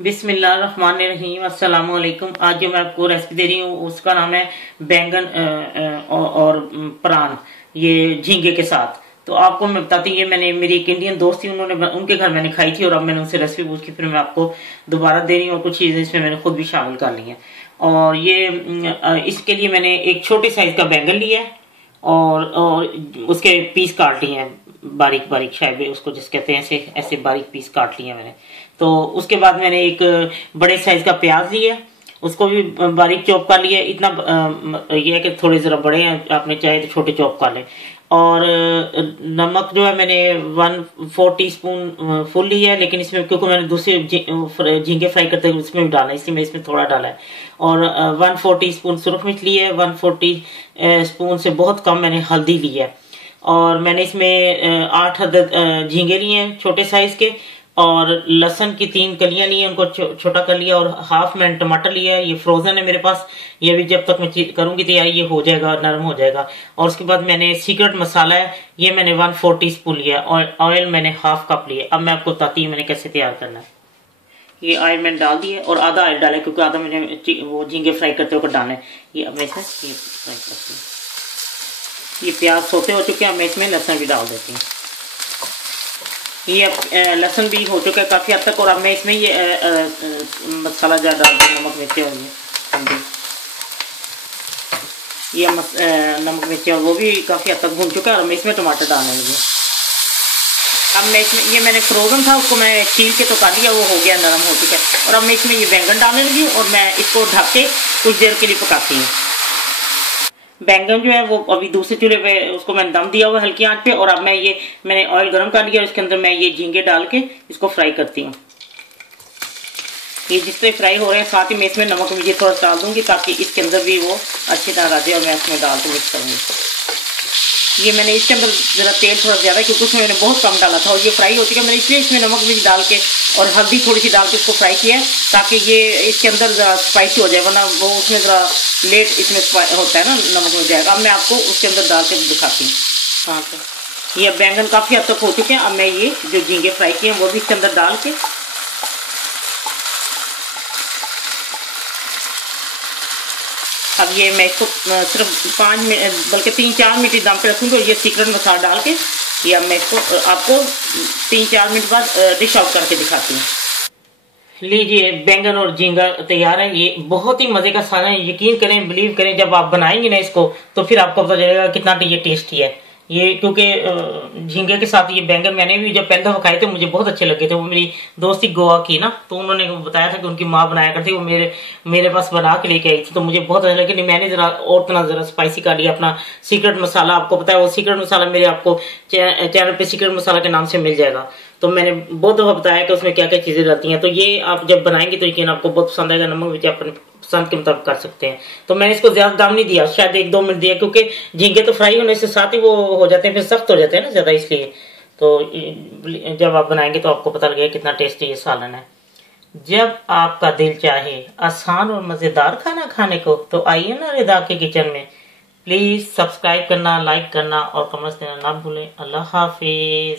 बिस्मिल्लाहिर्रहमानिर्रहीम। अस्सलाम वालेकुम। आज जो मैं आपको रेसिपी दे रही हूँ उसका नाम है बैंगन और प्राण, ये झींगे के साथ। तो आपको मैं बताती हूँ, ये मैंने मेरी एक इंडियन दोस्त थी, उनके घर मैंने खाई थी और अब मैंने उनसे रेसिपी पूछ की, फिर मैं आपको दोबारा दे रही हूँ और कुछ चीजें इसमें मैंने खुद भी शामिल कर ली हैं। और ये इसके लिए मैंने एक छोटे साइज का बैंगन लिया है और उसके पीस काट लिए हैं, बारीक बारीक, शायद उसको जिस कहते हैं, ऐसे ऐसे बारीक पीस काट लिए मैंने। तो उसके बाद मैंने एक बड़े साइज का प्याज लिया, उसको भी बारीक चॉप कर लिया। इतना ये है कि थोड़े जरा बड़े हैं, आपने चाहे तो छोटे चॉप कर लें। और नमक जो है मैंने 1/4 टीस्पून फुल लिया है, लेकिन इसमें क्योंकि मैंने दूसरे झींगे फ्राई करते हुए उसमें भी डाला है, इसलिए मैं इसमें थोड़ा डाला है। और 1/4 टीस्पून सुरख मिर्च ली है, 1/4 टीस्पून से बहुत कम मैंने हल्दी ली है। और मैंने इसमें 8 अदद झींगे लिए हैं छोटे साइज के, और लहसुन की 3 कलियां ली हैं, उनको छोटा कर लिया। और हाफ मैंने टमाटर लिया है, ये फ्रोजन है मेरे पास, ये भी जब तक मैं करूंगी तैयारी ये हो जाएगा, नरम हो जाएगा। और उसके बाद मैंने सीक्रेट मसाला है, ये मैंने 1/4 टीस्पून लिया और ऑयल मैंने हाफ कप लिया। अब मैं आपको बताती हूँ मैंने कैसे तैयार करना है। ये ऑयल मैंने डाल दिया और आधा ऑयल डाला, क्योंकि आधा मैंने वो झींगे फ्राई करते हुए डालना है। ये अब मैं इसमें ये फ्राई करती हूँ। ये प्याज सोते हो चुके हैं, अब मैं इसमें लहसुन भी डाल देती हूँ। ये अब लहसुन भी हो चुका है काफ़ी हद तक, और अब मैं इसमें ये मसाला ज़्यादा डाल दूँ, नमक मिर्ची और ये नमक मिर्ची और वो भी काफ़ी हद तक भून चुका है। और मैं इसमें टमाटर डालने लगी। अब मैं इसमें, ये मैंने फ्रोजन था उसको मैं छील के तो कर लिया, वो हो गया, नरम हो चुका है। और अब मैं इसमें ये बैंगन डालने लगी और मैं इसको ढक के कुछ देर के लिए पकाती हूँ। बैंगन जो है वो अभी दूसरे चूल्हे पे उसको मैंने दम दिया हुआ हल्की आंच पे, और अब मैंने ऑयल गर्म कर लिया और इसके अंदर मैं ये झींगे डाल के इसको फ्राई करती हूँ। ये जिस तरह फ्राई हो रहे हैं, साथ ही मैं इसमें नमक मिर्ची थोड़ा डाल दूंगी ताकि इसके अंदर भी वो अच्छी तरह आ जाए। और मैं इसमें डाल के मिक्स करूंगी। ये मैंने इसके अंदर जरा तेल थोड़ा ज्यादा, क्योंकि उसमें मैंने बहुत कम डाला था और ये फ्राई हो चुका है। मैंने इसलिए इसमें नमक मिर्च डाल के और हल्दी थोड़ी सी डाल के इसको फ्राई किया है, ताकि ये इसके अंदर जरा स्पाइसी हो जाए, वरना वो उसमें जरा लेट इसमें होता है ना, नमक मिल जाएगा। अब मैं आपको उसके अंदर डाल के दिखाती हूँ। हाँ, तो ये बैंगन काफी हद तक हो चुके हैं। अब मैं ये जो झींगे फ्राई किए हैं वो भी इसके अंदर डाल के अब ये मैं इसको सिर्फ 5 मिनट बल्कि 3-4 मिनट दम पे रखूँगी। और ये सीक्रेट मसाला डाल के ये अब मैं इसको आपको 3-4 मिनट बाद डिश आउट करके दिखाती हूँ। लीजिए, बैंगन और झींगा तैयार है। ये बहुत ही मजे का खाना है, यकीन करें, बिलीव करें, जब आप बनाएंगे ना इसको तो फिर आपको पता चलेगा कितना ये टेस्टी है। ये क्योंकि झींगे के साथ ये बैंगन मैंने भी जब पहले दफा खाए थे मुझे बहुत अच्छे लगे थे। वो मेरी दोस्ती गोवा की ना, तो उन्होंने बताया था कि उनकी माँ बनाया करती, वो मेरे पास बना के लेके आई थी, तो मुझे बहुत अच्छा लगे। नहीं, मैंने जरा स्पाइसी कर लिया अपना सीक्रेट मसाला। आपको पता है वो सीक्रेट मसाला मेरे आपको चैनल पे सीक्रेट मसाला के नाम से मिल जाएगा। तो मैंने बहुत दफा बताया कि उसमें क्या क्या चीजें रहती हैं। तो ये आप जब बनाएंगे तो यकीन आपको बहुत पसंद आएगा। नमक मिर्च अपने पसंद के मुताबिक कर सकते हैं। तो मैंने इसको ज्यादा दाम नहीं दिया, शायद 1-2 मिनट दिया, क्योंकि झींगे तो फ्राई होने से साथ ही वो हो जाते हैं, फिर सख्त हो जाते हैं ना ज्यादा, इसलिए। तो जब आप बनाएंगे तो आपको पता लगेगा कितना टेस्टी ये सालन है। जब आपका दिल चाहे आसान और मजेदार खाना खाने को, तो आइए ना रिदा के किचन में। प्लीज सब्सक्राइब करना, लाइक करना और कमेंट्स देना ना भूलें। अल्लाह हाफिज।